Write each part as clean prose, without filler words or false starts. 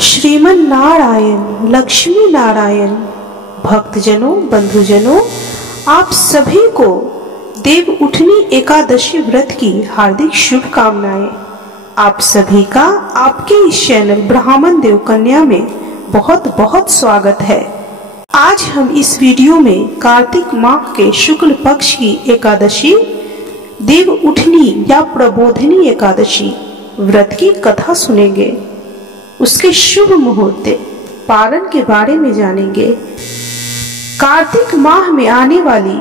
श्रीमन नारायण लक्ष्मी नारायण भक्तजनों बंधुजनों, आप सभी को देव उठनी एकादशी व्रत की हार्दिक शुभकामनाएं। आप सभी का आपके इस चैनल ब्राह्मण देव कन्या में बहुत बहुत स्वागत है। आज हम इस वीडियो में कार्तिक माह के शुक्ल पक्ष की एकादशी देव उठनी या प्रबोधिनी एकादशी व्रत की कथा सुनेंगे। उसके शुभ मुहूर्त पारण के बारे में जानेंगे। कार्तिक माह में आने वाली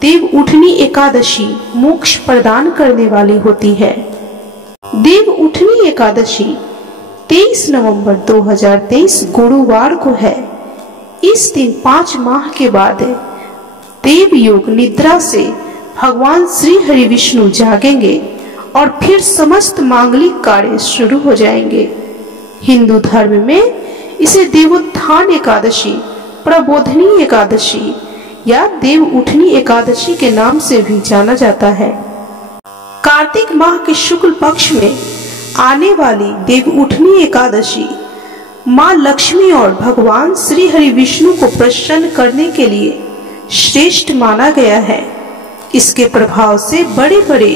देव उठनी एकादशी मोक्ष प्रदान करने वाली होती है। देव उठनी एकादशी 23 नवंबर 2023 गुरुवार को है। इस दिन 5 माह के बाद देव योग निद्रा से भगवान श्री हरि विष्णु जागेंगे और फिर समस्त मांगलिक कार्य शुरू हो जाएंगे। हिंदू धर्म में इसे देवोत्थान एकादशी, प्रबोधिनी एकादशी या देव उठनी एकादशी के नाम से भी जाना जाता है। कार्तिक माह के शुक्ल पक्ष में आने वाली देव उठनी एकादशी माँ लक्ष्मी और भगवान श्री हरि विष्णु को प्रसन्न करने के लिए श्रेष्ठ माना गया है। इसके प्रभाव से बड़े बड़े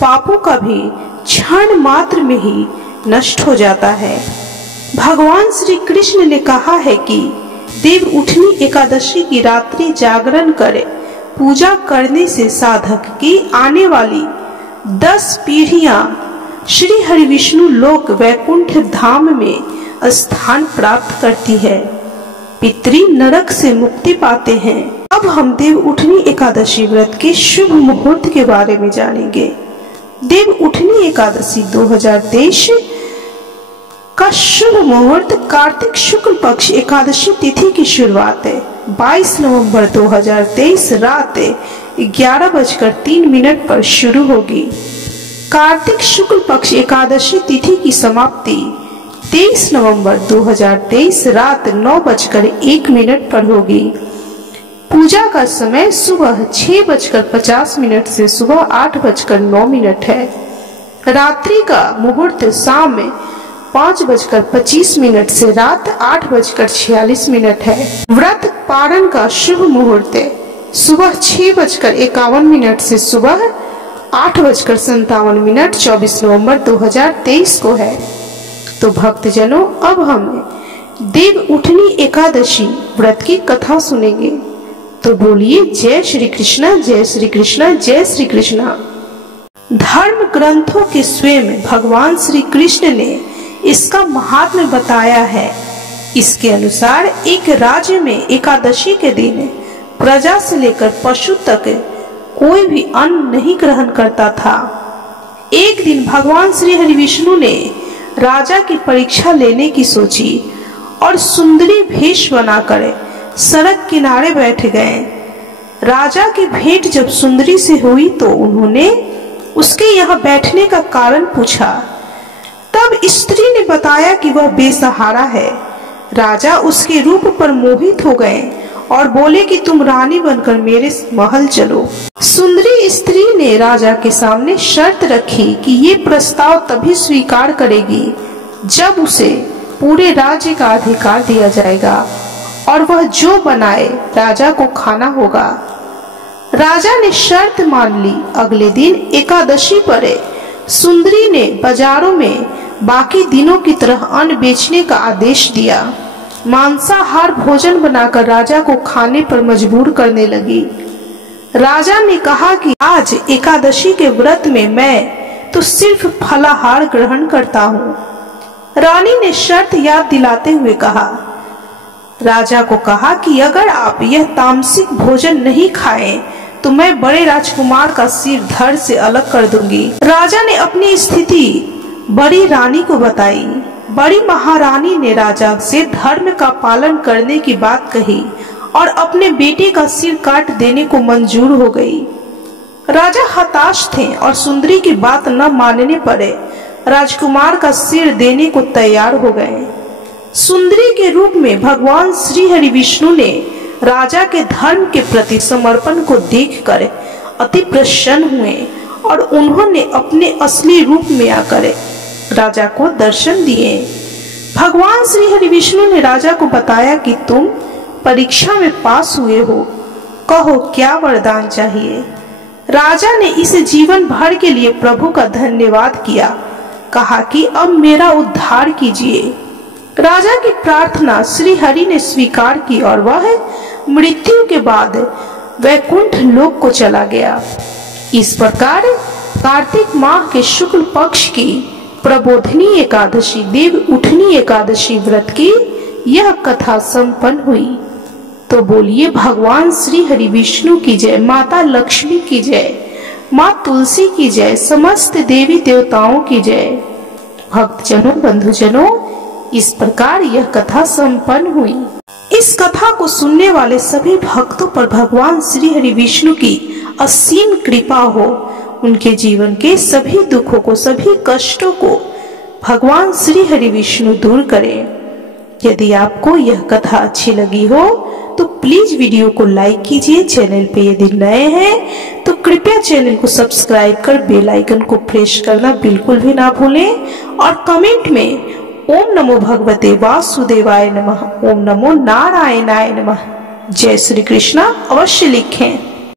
पापों का भी क्षण मात्र में ही नष्ट हो जाता है। भगवान श्री कृष्ण ने कहा है कि देव उठनी एकादशी की रात्रि जागरण करे पूजा करने से साधक की आने वाली 10 पीढ़ियां श्री हरि विष्णु लोक वैकुंठ धाम में स्थान प्राप्त करती है। पितृ नरक से मुक्ति पाते हैं। अब हम देव उठनी एकादशी व्रत के शुभ मुहूर्त के बारे में जानेंगे। देव उठनी एकादशी 2023 का शुभ मुहूर्त कार्तिक शुक्ल पक्ष एकादशी तिथि की शुरुआत है 22 नवंबर 2023 रात 11:03 पर शुरू होगी। कार्तिक शुक्ल पक्ष एकादशी तिथि की समाप्ति 23 नवंबर 2023 रात 9:01 पर होगी। पूजा का समय सुबह 6:50 से सुबह 8:09 है। रात्रि का मुहूर्त शाम में 5:25 से रात 8:46 है। व्रत पारण का शुभ मुहूर्त सुबह 6:51 से सुबह 8:57 24 नवंबर 2023 को है। तो भक्तजनों, अब हम देव उठनी एकादशी व्रत की कथा सुनेंगे। तो बोलिए जय श्री कृष्णा, जय श्री कृष्णा, जय श्री कृष्णा। धर्म ग्रंथों के स्वयं भगवान श्री कृष्ण ने इसका महात्म्य बताया है। इसके अनुसार एक राज्य में एकादशी के दिन प्रजा से लेकर पशु तक कोई भी अन्न नहीं ग्रहण करता था। एक दिन भगवान श्री हरि विष्णु ने राजा की परीक्षा लेने की सोची और सुंदरी भेष बनाकर सड़क किनारे बैठ गए। राजा की भेंट जब सुंदरी से हुई तो उन्होंने उसके यहाँ बैठने का कारण पूछा। तब स्त्री ने बताया कि वह बेसहारा है। राजा उसके रूप पर मोहित हो गए और बोले कि तुम रानी बनकर मेरे महल चलो। सुंदरी स्त्री ने राजा के सामने शर्त रखी कि ये प्रस्ताव तभी स्वीकार करेगी जब उसे पूरे राज्य का अधिकार दिया जाएगा और वह जो बनाए राजा को खाना होगा। राजा ने शर्त मान ली। अगले दिन एकादशी पर सुंदरी ने बाजारों में बाकी दिनों की तरह अन्न बेचने का आदेश दिया। मांसाहार भोजन बनाकर राजा को खाने पर मजबूर करने लगी। राजा ने कहा कि आज एकादशी के व्रत में मैं तो सिर्फ फलाहार ग्रहण करता हूँ। रानी ने शर्त याद दिलाते हुए कहा। राजा को कहा कि अगर आप यह तामसिक भोजन नहीं खाएं तो मैं बड़े राजकुमार का सिर धड़ से अलग कर दूंगी। राजा ने अपनी स्थिति बड़ी रानी को बताई। बड़ी महारानी ने राजा से धर्म का पालन करने की बात कही और अपने बेटे का सिर काट देने को मंजूर हो गई। राजा हताश थे और सुंदरी की बात न मानने पर राजकुमार का सिर देने को तैयार हो गए। सुंदरी के रूप में भगवान श्री हरि विष्णु ने राजा के धर्म के प्रति समर्पण को देखकर अति प्रसन्न हुए और उन्होंने अपने असली रूप में आकर राजा को दर्शन दिए। भगवान श्री हरि विष्णु ने राजा को बताया कि तुम परीक्षा में पास हुए हो, कहो क्या वरदान चाहिए। राजा ने इस जीवन भर के लिए प्रभु का धन्यवाद किया, कहा कि अब मेरा उद्धार कीजिए। राजा की प्रार्थना श्री हरि ने स्वीकार की और वह मृत्यु के बाद वैकुंठ लोक को चला गया। इस प्रकार कार्तिक माह के शुक्ल पक्ष की प्रबोधनी एकादशी, देव उठनी एकादशी व्रत की यह कथा संपन्न हुई। तो बोलिए भगवान श्री हरि विष्णु की जय, माता लक्ष्मी की जय, माँ तुलसी की जय, समस्त देवी देवताओं की जय। भक्तजनों, बंधुजनों, इस प्रकार यह कथा संपन्न हुई। इस कथा को सुनने वाले सभी भक्तों पर भगवान श्री हरि विष्णु की असीम कृपा हो। उनके जीवन के सभी दुखों को, सभी कष्टों को भगवान श्री हरि विष्णु दूर करें। यदि आपको यह कथा अच्छी लगी हो तो प्लीज वीडियो को लाइक कीजिए। चैनल पे यदि नए हैं तो कृपया चैनल को सब्सक्राइब कर बेल आइकन को प्रेस करना बिल्कुल भी ना भूलें और कमेंट में ओम नमो भगवते वासुदेवाय नमः, ओम नमो नारायणाय नमः, जय श्री कृष्णा अवश्य लिखें।